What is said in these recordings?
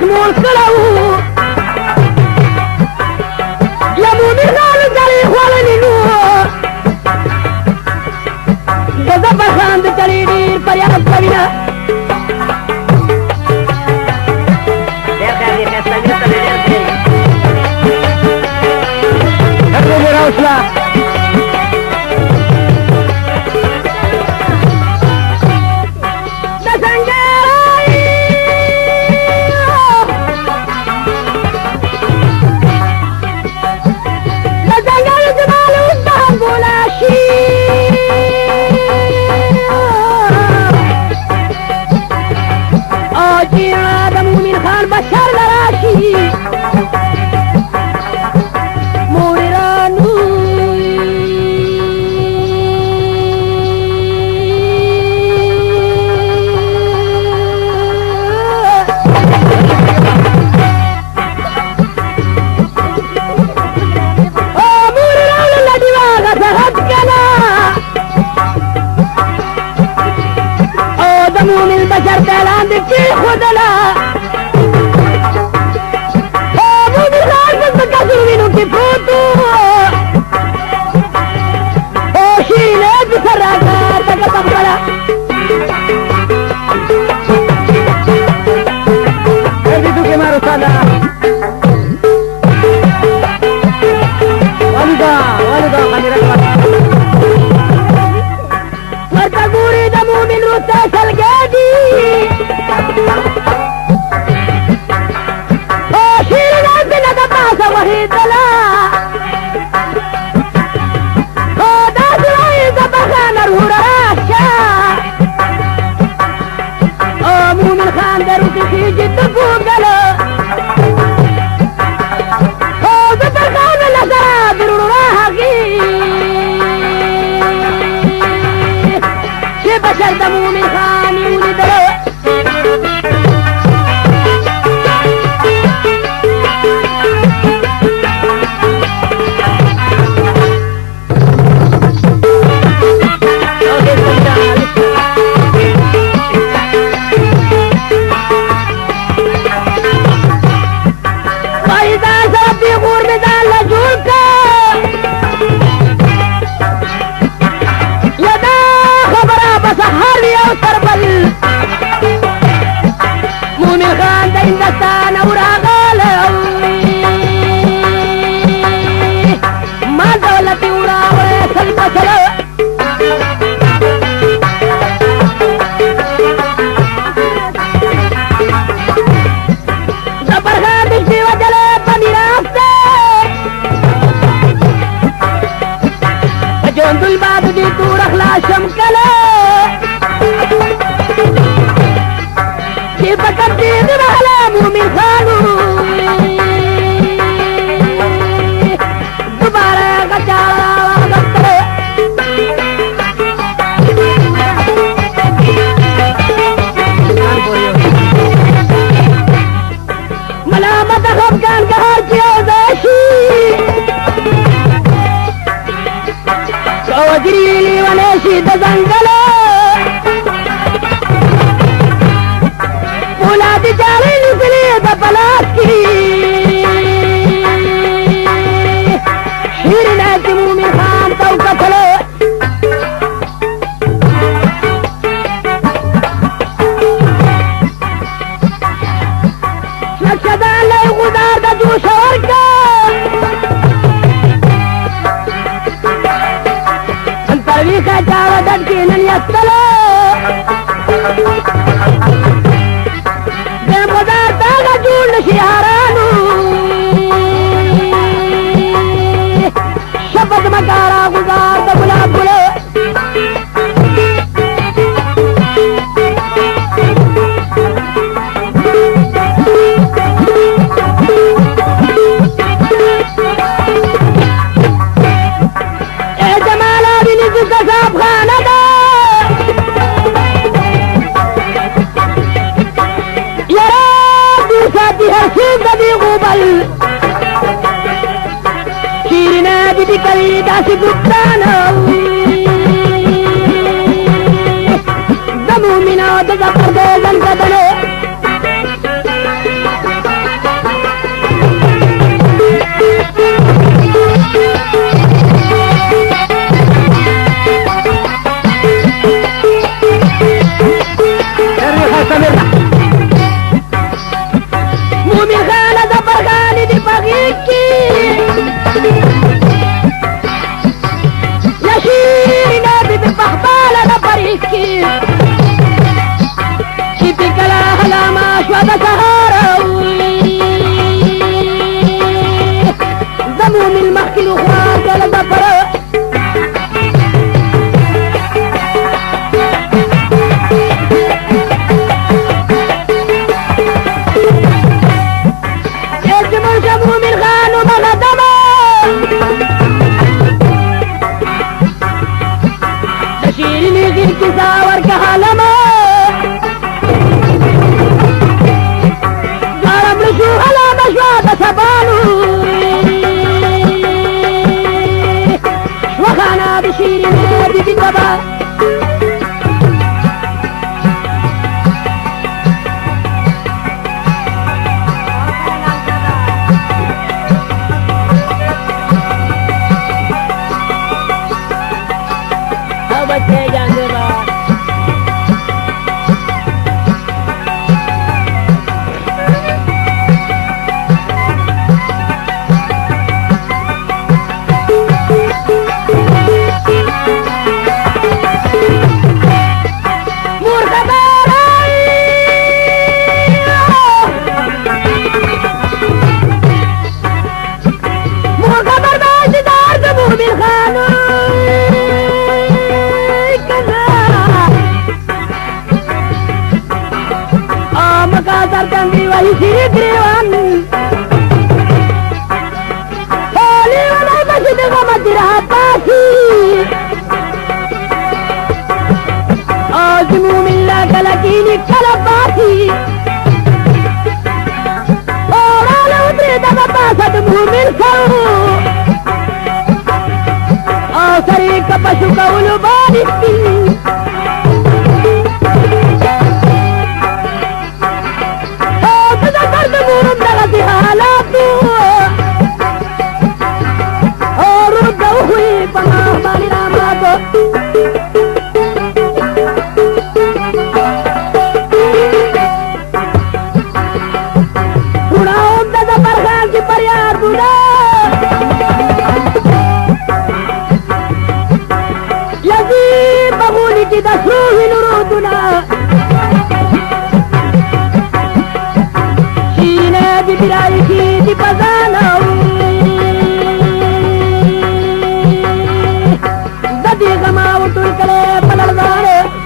مجموع كلو يا مؤمن قال جري ولني نور جذب خان دليل بريان برينا يا خالي كاستني تلين هذا راوسلا الأول شير نادي بكري داسي بكتانا دمو من عدد قردازا قدنا مؤمن خالة زفر خالد بغيكي يا شيري نادي بفحبالة نفريكي شبك لا هلا ما شوى سهارة زموم المحكي الأخوان كلا زفرة كساور كهالما ضرب لشو على مشوات سبانو وخانا بشير نادي بالنبا آزمو من لا كلاكيني كلباتي أورا لو تريد مباسة دمو من سو آسري كبشو كولو بانسي تذكر دمو رمدغتي حالاتو أورد أخوي فما بالي راماتو تسروه نرودنا شينا ببرايكي دي بزانا ددي غما وطول كلي بلالزاني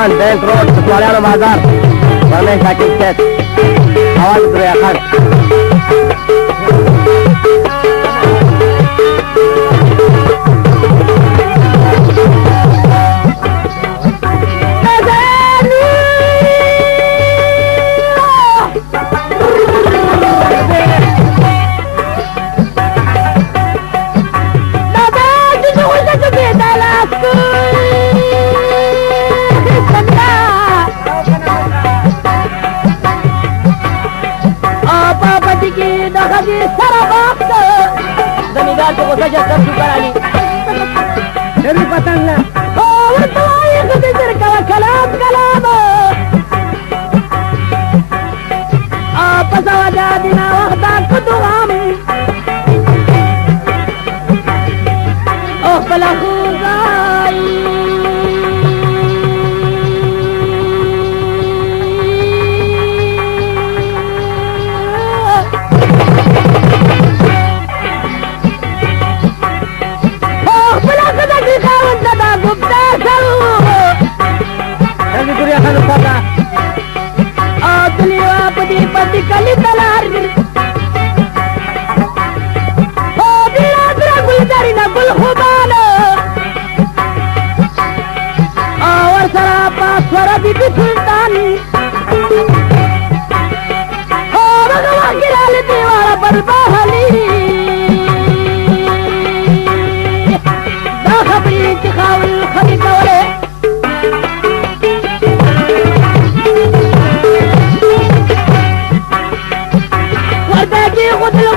افغانستان بینک روड سوالانو بازار ورنه شاکر سیټ اواز دریا خان زمیندار کو غصه جذب شو کرانی نبی پتنگ نه او ورتوای خدای در کلا کلام کلام پس وجادنا وحدا قدوام او فلا خوزای पति कली तलार हो बिरा बिरा गुलजारी ना गुल खुबानो और सरा पासवरा बीबी सुल्तान हो भगवान की लाल दीवारा पर बहली दा खबरी इंतखाउल खबरी कवले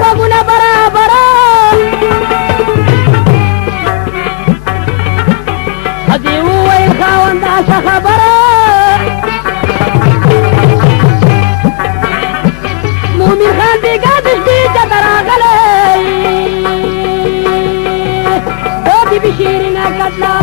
غوږونه برابره ښځې وویل خاونده ښه خبره مومن خان بېګا د شپې چاته راغلی دا بي بي شیرینه کتله